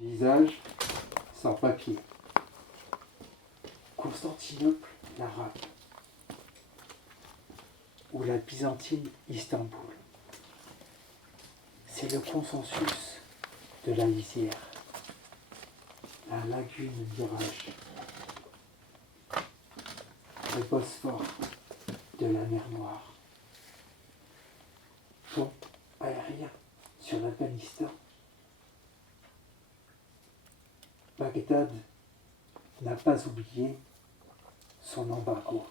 Visage sans papier. Constantinople, l'Arabe. Ou la Byzantine, Istanbul. C'est le consensus de la lisière. La lagune mirage. Le Bosphore de la mer Noire. Pont aérien sur l'Afghanistan. Bagdad n'a pas oublié son embargo.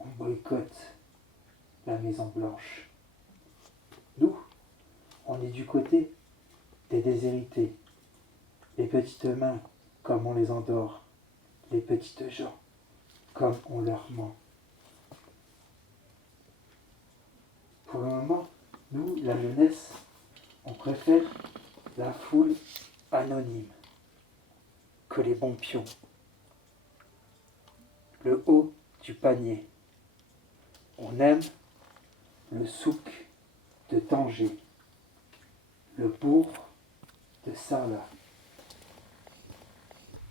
On boycotte la Maison Blanche. Nous, on est du côté des déshérités. Les petites mains, comme on les endort. Les petites gens, comme on leur ment. Pour le moment, nous, la jeunesse, on préfère la foule anonyme que les bons pions. Le haut du panier. On aime le souk de Tanger, le bourg de Sarlat.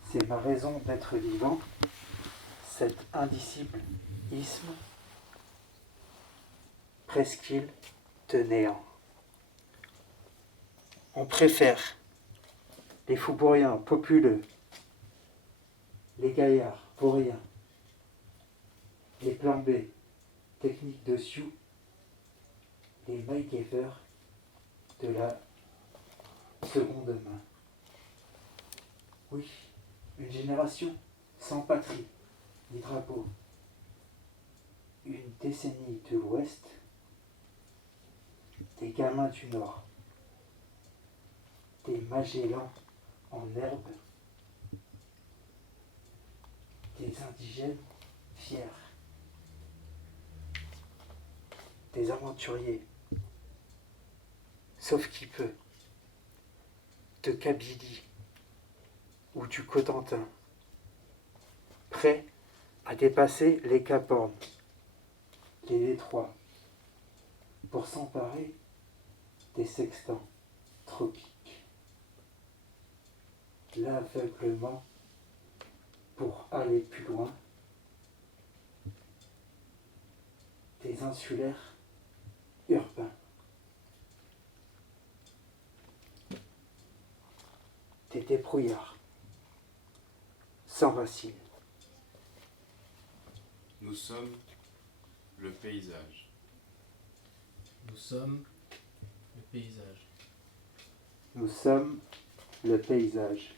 C'est ma raison d'être vivant, cet indicible isme, presqu'île de néant. On préfère les faubouriens populeux, les gaillards vauriens, les plans B, techniques de Sioux, les MacGyver de la seconde main. Oui, une génération sans patrie ni drapeau, une décennie de l'Ouest, des gamins du Nord, des Magellans en herbe, des indigènes fiers, des aventuriers, sauf qui peut, de Kabylie ou du Cotentin, prêts à dépasser les Cap Horn, les détroits, pour s'emparer des sextants tropiques. L'aveuglement pour aller plus loin, des insulaires urbains, des débrouillards sans racines. Nous sommes le paysage. Nous sommes le paysage. Nous sommes le paysage.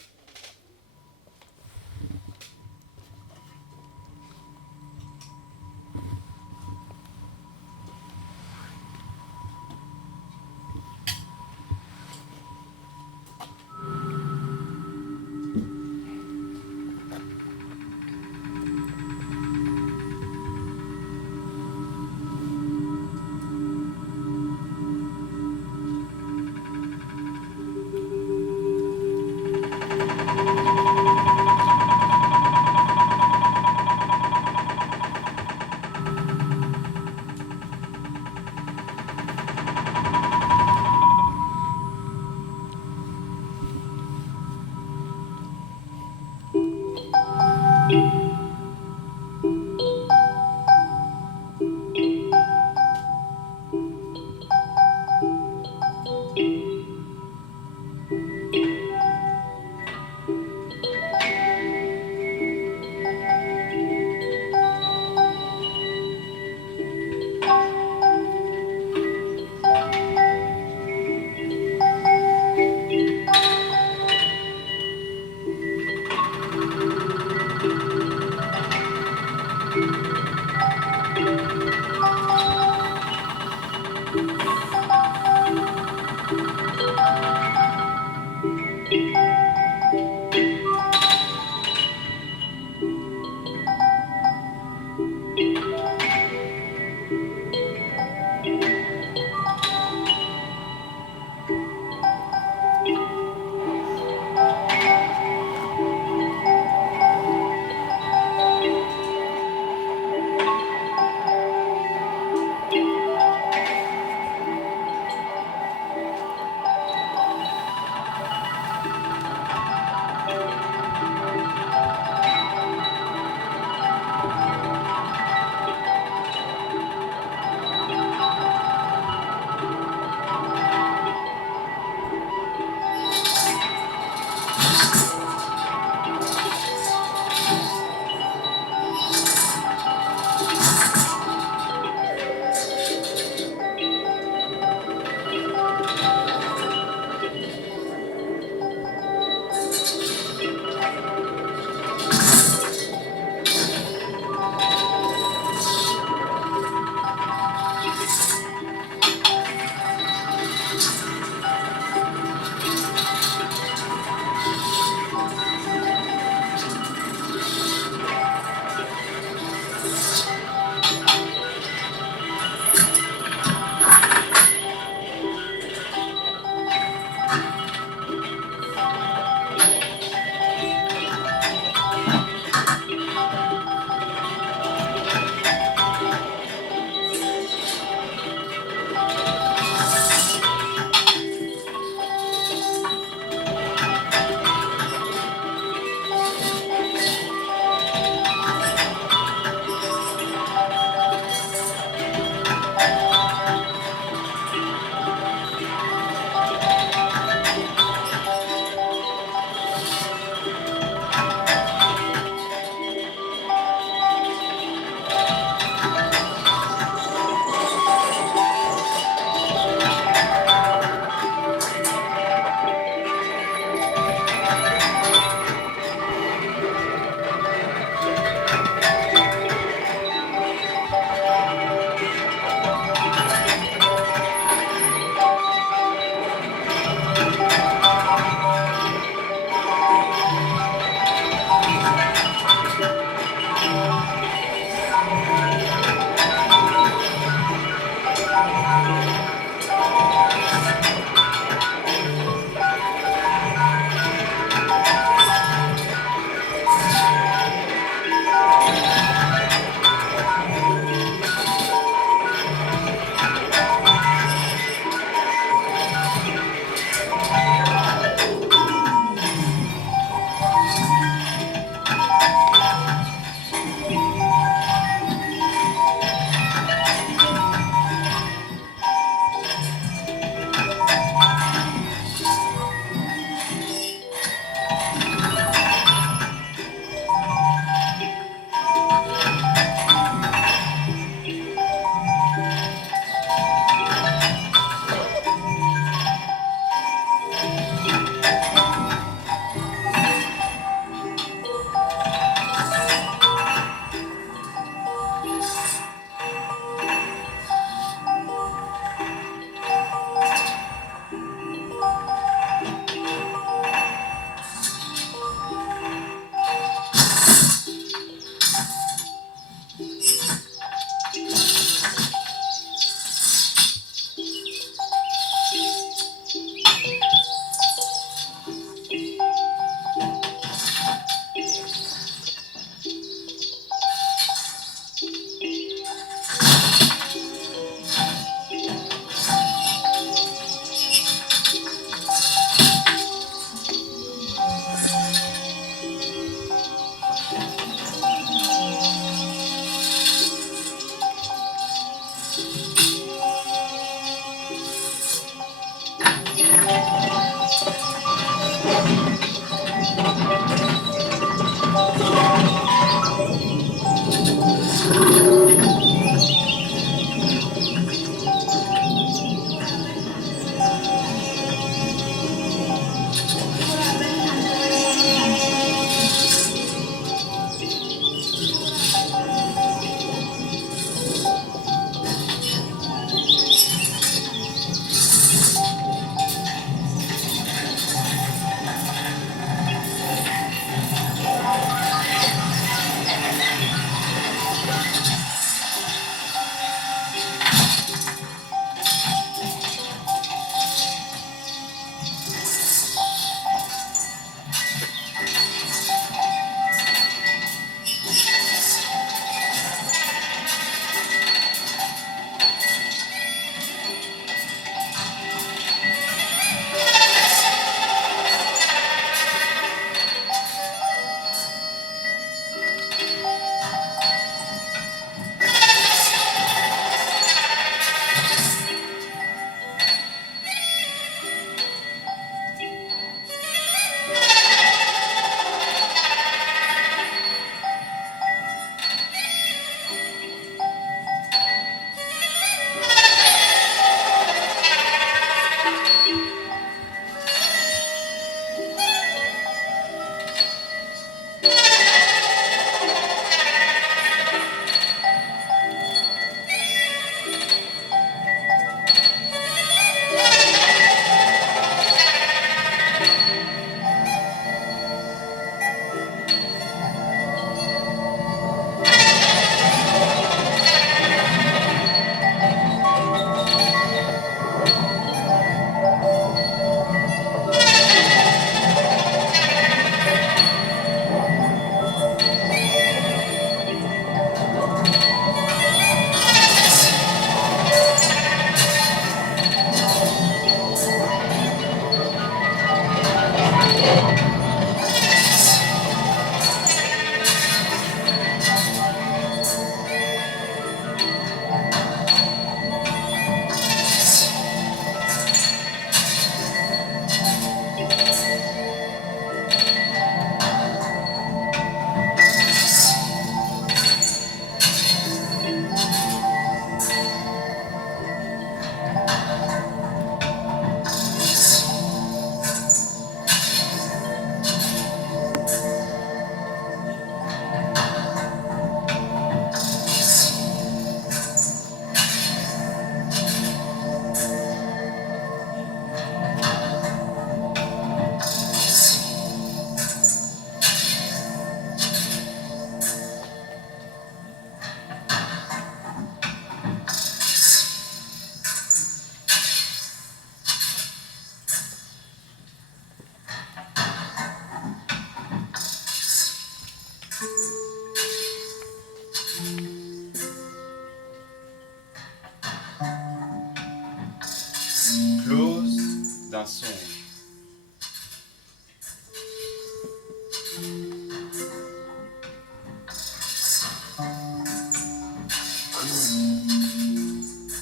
d'un songe.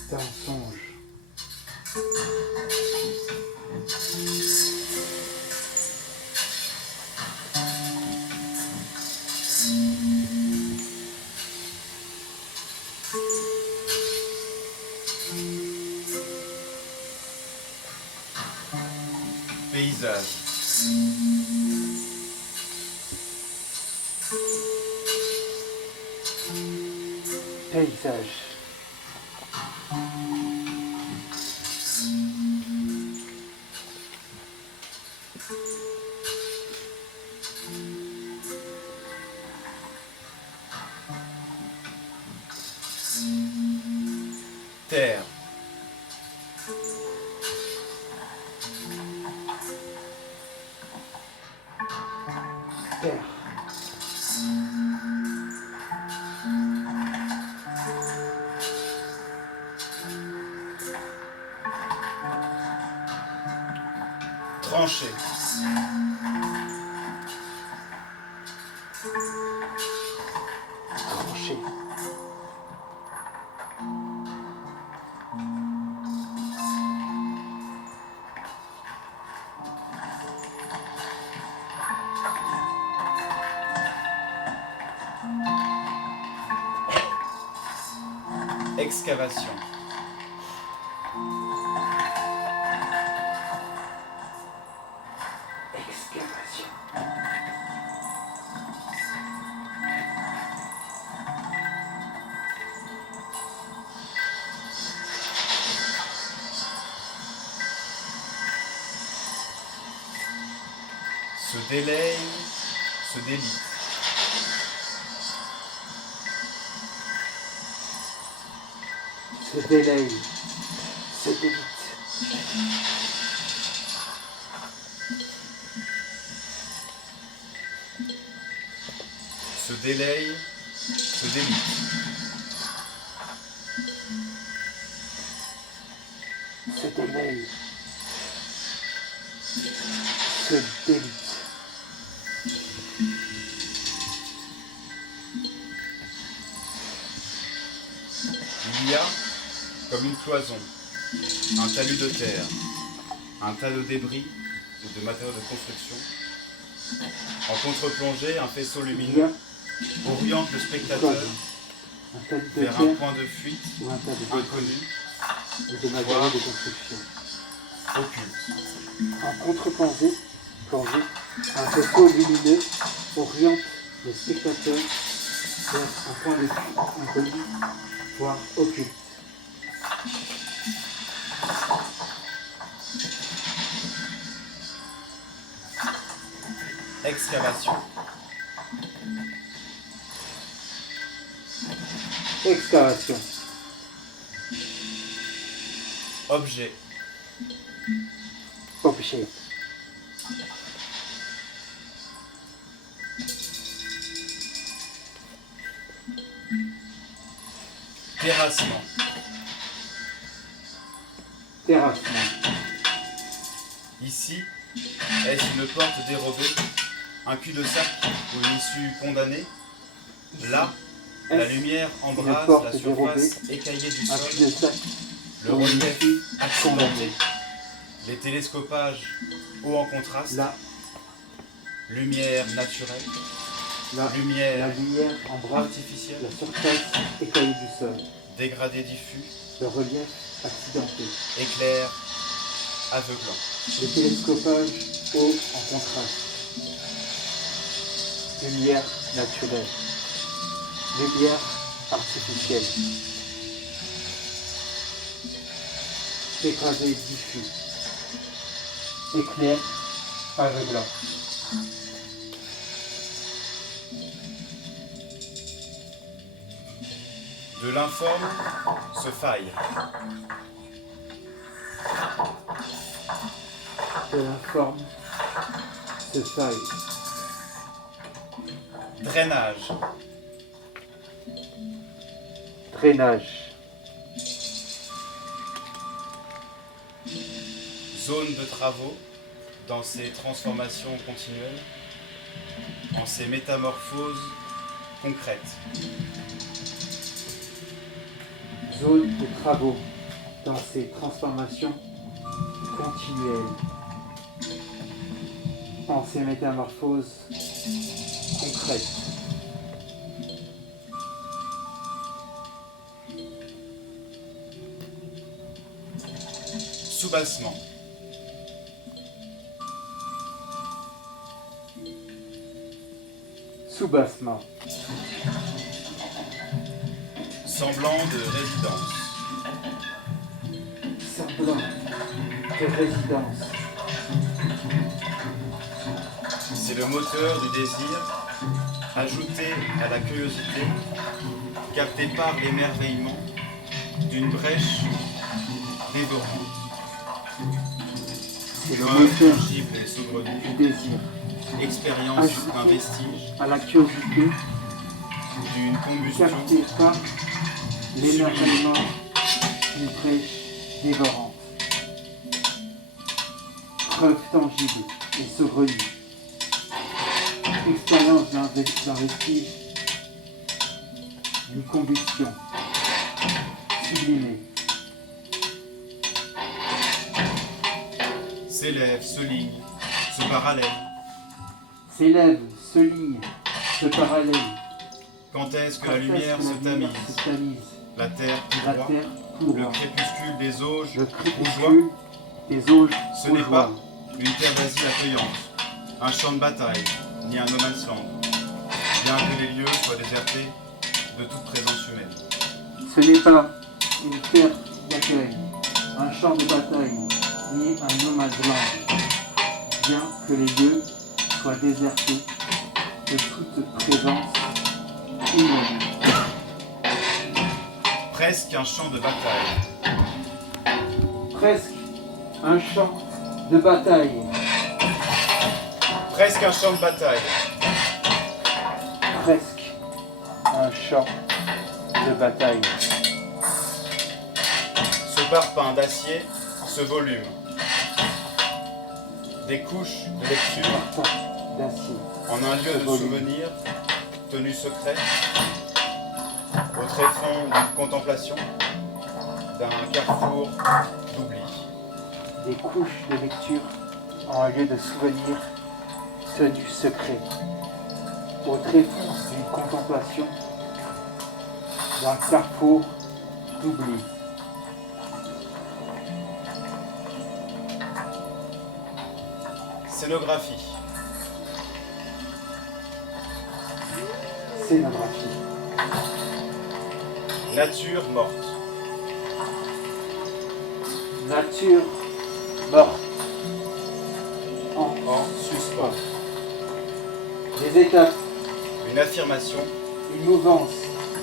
D'un songe. Paysage. Paysage. Terre. Terre. Tranché. Tranché. Excavation. Excavation. Se délaye, se délite. Se délaye. Se délite. Se délaye, se délite. Se délaye. Se délite. Il y a, comme une cloison, un talus de terre, un tas de débris ou de matériaux de construction. En contre-plongée, un faisceau Il y lumineux a oriente le spectateur un tas de vers un terre point de fuite ou un tas de débris inconnu, ou de matériaux de construction. occulte. En contre-plongée, un faisceau lumineux oriente le spectateur vers un point de vue inconnu, voire occulte. Excavation. Excavation. Objet. Objet. Terrassement. Terrassement. Ici, est-ce une porte dérobée, un cul-de-sac ou une issue condamnée? Là, la lumière embrasse porte la dérobée, surface écaillée du Un sol, cul-de-sac. le ou une relief issue accidenté, condamnée. les télescopages haut en contraste, Là, lumière naturelle, la lumière lumière embrasse artificielle, la surface écaillée du sol. dégradé diffus, Le relief accidenté. éclair aveuglant. Le télescopage haut en contraste. Lumière naturelle. Lumière artificielle. Dégradé diffus. Éclair aveuglant. De l'informe se faille, De la forme se faille. drainage, Drainage. Zone de travaux dans ses transformations continuelles, en ses métamorphoses concrètes. Zone de travaux dans ses transformations continuelles, en ses métamorphoses concrètes. Soubassement. Soubassement. Semblant de résidence. Semblant de résidence. C'est le moteur du désir, ajouté à la curiosité, capté par l'émerveillement d'une brèche dévorante. C'est le Preuve moteur tangible et saugrenue, du désir. expérience Ajouté d'un vestige, à la curiosité, d'une combustion capté par l'émerveillement d'une brèche dévorante. Preuve tangible et saugrenue. Expérience d'un vestige, d'une combustion sublimée. s'élève, se ligne, se parallèle. S'élève, se ligne, se parallèle. Quand est-ce que Quand la est-ce lumière que se la lumière tamise? se tamise? La terre tout La droit, terre tout le droit. crépuscule des auges, Le bourgeois. crépuscule des auges Ce n'est bourgeois. pas une terre d'Asie accueillante, un champ de bataille, ni un no man's land, bien que les lieux soient désertés de toute présence humaine. Ce n'est pas une terre d'accueil, un champ de bataille, ni un no man's land, bien que les lieux soient désertés de toute présence humaine. Presque un champ de bataille, Presque un champ de bataille, presque un champ de bataille, presque un champ de bataille. ce parpaing d'acier, ce volume, des couches de lecture Partant d'acier. en un lieu de souvenir tenu secret, au tréfonds d'une contemplation, d'un carrefour d'oubli. Des couches de lecture en un lieu de souvenir tenu secret, au tréfonds d'une contemplation, d'un carrefour d'oubli. Scénographie, Scénographie. nature morte, Nature morte. En en suspens, des étapes, une affirmation, une mouvance,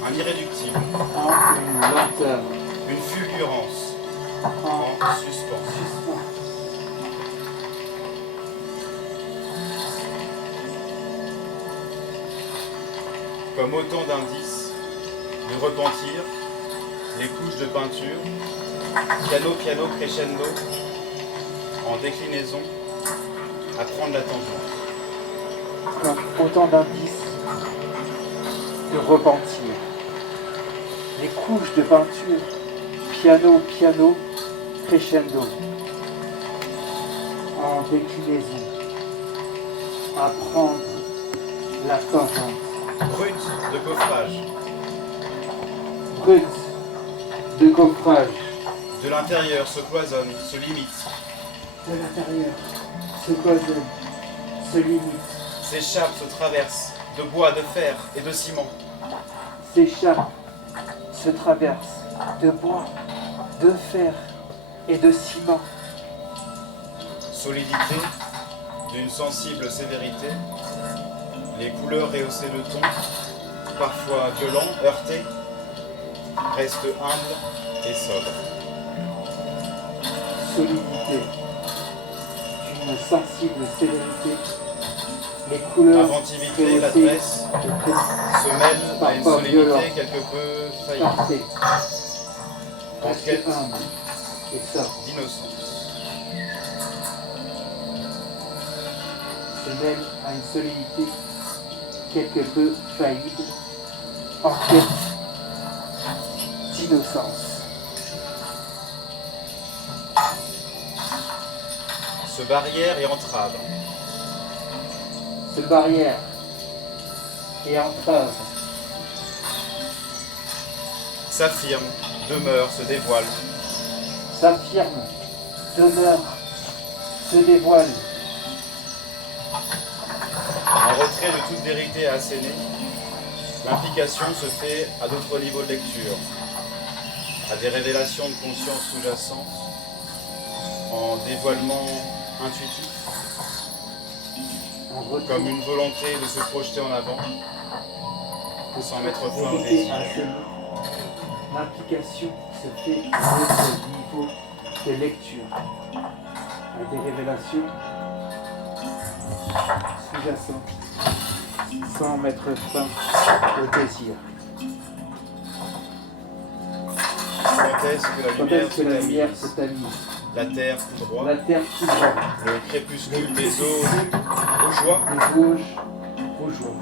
un irréductible, en une lenteur, une fulgurance, en en suspens. suspens. Comme autant d'indices de repentir, les couches de peinture, piano, piano, crescendo, en déclinaison, à prendre la tangente. Comme autant d'indices de repentir. Les couches de peinture, piano, piano, crescendo, en déclinaison, à prendre la tangente. Brut de coffrage, Brut de coffrage, de l'intérieur se cloisonne, se limite, de l'intérieur, se cloisonne, se limite, s'échappe, se traverse, de bois, de fer et de ciment. s'échappe, se traverse, de bois, de fer et de ciment. Solidité, d'une sensible sévérité, les couleurs rehaussaient le ton, parfois violent, heurté, restent humble et sobre. Solidité, d'une sensible sévérité, les couleurs Inventivité, rehaussées l'adresse de texte, se mêlent à une Parfois violent. solidité quelque peu faillie, heurtées, en reste quête humble et sobre, d'innocence. se mêle à une solidité quelque peu faillible, en quête d'innocence. Se barrière et entrave. Se barrière et entrave. S'affirme, demeure, se dévoile. S'affirme, demeure, se dévoile. En retrait de toute vérité à asséner, l'implication se fait à d'autres niveaux de lecture, à des révélations de conscience sous-jacentes, en dévoilement intuitif, En retrait comme une volonté de se projeter en avant, de sans mettre toute fin au vérité désir. assénée. L'implication se fait à d'autres niveaux de lecture, à des révélations sous-jacentes, sans mettre fin au désir. Quand est-ce que la Quand lumière est-ce que la lumière se se tamise? La terre tout droit, La terre tout droit, le crépuscule des eaux rougeois, des Vosges rougeois.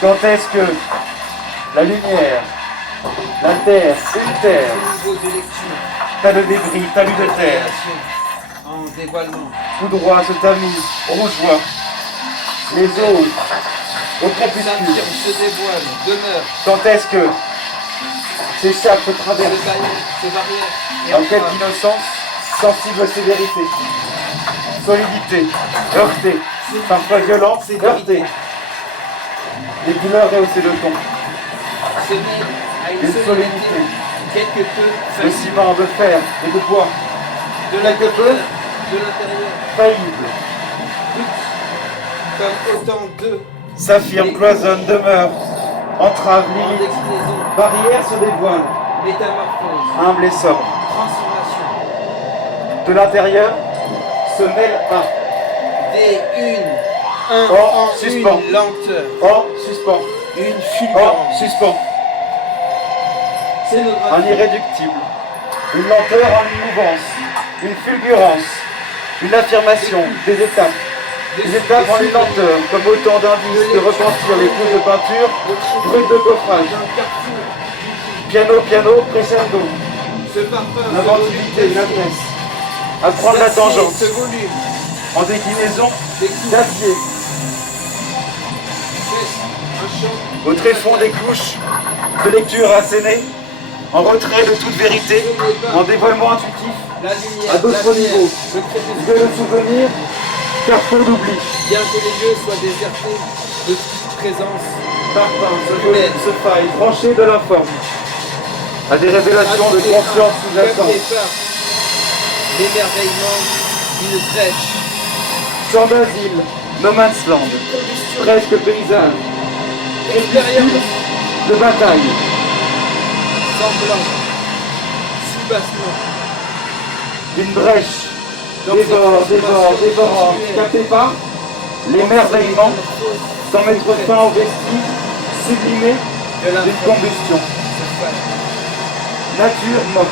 Quand est-ce que la lumière, la terre, une terre, Niveau de lecture, tas de débris, talus de terre, création, en dévoilement, tout droit se tamise, rougeoie, les eaux au crépuscule. s'affirme, se dévoile, demeure, Quand est-ce que s'échappe, se se traverse, barrière et en quête entrave, d'innocence, sensible aux sévérités, solidité, heurtée, parfois violente, heurtée, les douleurs rehausser le ton, se mêle à une une solidité solidité, quelque peu le faillible ciment de fer et de bois, de quelque peu l'intérieur, faillible, comme autant de s'affirme, cloisonne, demeure, entrave, en limite, déclinaison, barrière se dévoile, métamorphose, humble et sobre. transformation, De l'intérieur se mêle à en suspens. une lenteur, en suspens, une en fulgurance, suspens, un scénographie, irréductible, une lenteur en une mouvance, une fulgurance, une affirmation, des étapes en une lenteur, comme autant d'indices de repentir les couches de peinture, brut de coffrage, d'un carrefour, piano, piano, crescendo, ce parfum, l'inventivité, l'adresse, apprendre la tangente, ce volume, en déclinaison, des coups, d'acier, un chant, au tréfonds des couches, de lecture assénée, en retrait de toute vérité, en dévoilement intuitif, la lumière, à d'autres la terre, niveaux. le crépuscule, de le souvenir, carrefour d'oubli, bien que les lieux soient désertés de toute présence, parfum, se faille, tranché de l'informe, à des révélations de conscience comme sous-jacente, départ, l'émerveillement d'une brèche, champ d'asile, no man's land, presque paysage, expérience, de bataille, semblant, soubassement, d'une brèche, dévorant, capté par l'émerveillement, sans mettre fin au vestige, sublimé de d'une l'informe, combustion, se fasse. nature morte,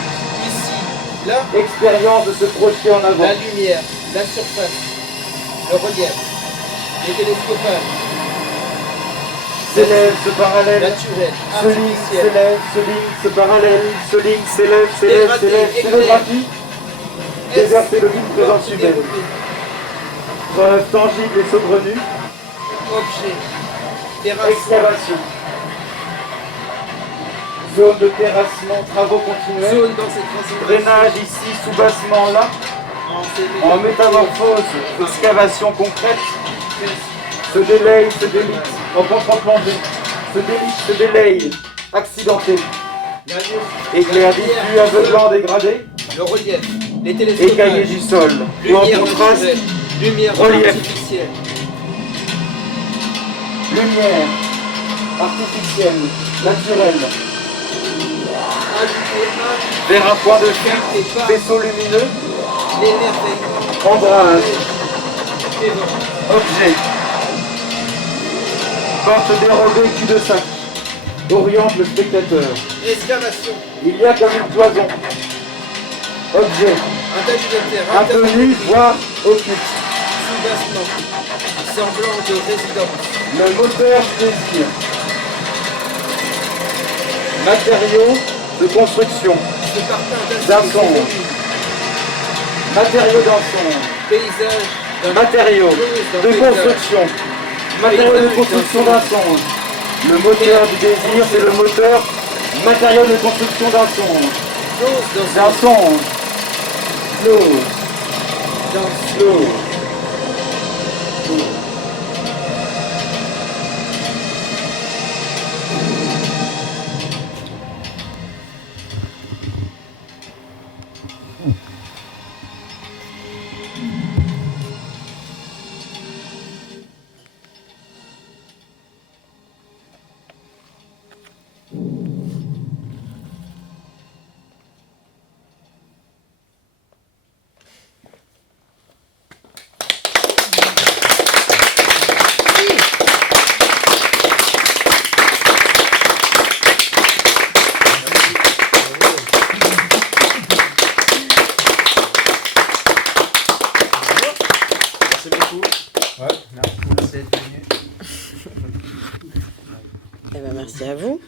Ici, là, expérience de se projeter en avant, la lumière, la surface, le relief, les télescopages, s'élève, se parallèle, naturel, ce ligne artificiel, s'élève, ce ligne se parallèle, ce ligne s'élève, Dégradé, scénographie, déserter le vide présence force humaine, développée, preuve tangible et saugrenue, objet, terrasse, excavation, zone de terrassement, travaux continuels, zone dans cette transformation, drainage ici, soubassement là, en métamorphose, excavation concrète, se délaye, se délite, en contre-plongée, se délite, se délaye, accidenté, éclair diffus, aveuglant, dégradé, le relief, les Écaillé télescopages, du sol, ou en lumière contraste, naturelle, lumière relief. artificielle, lumière artificielle, naturelle, ajouter vers un point de fuite, et pas vaisseau lumineux, l'émerveillement, ombrage, évoque, objet, porte dérobée cul-de-sac, oriente le spectateur. excavation, Il y a comme une cloison, objet, un talus de terre, inconnu, voire occulte. soubassement, semblant de résidence, Le moteur du désir. Matériaux de construction. ce parpaing D'un d'acier son. évolue, Matériaux d'ensemble. paysage d'un Matériaux chose de d'un paysage, construction. Matériaux de construction d'un songe. Le moteur du désir, c'est le moteur. Matériaux de construction d'un songe. chose D'un songe. Slow. d'un Slow. Merci beaucoup. Ouais, merci d'être venu. Eh ben, merci à vous.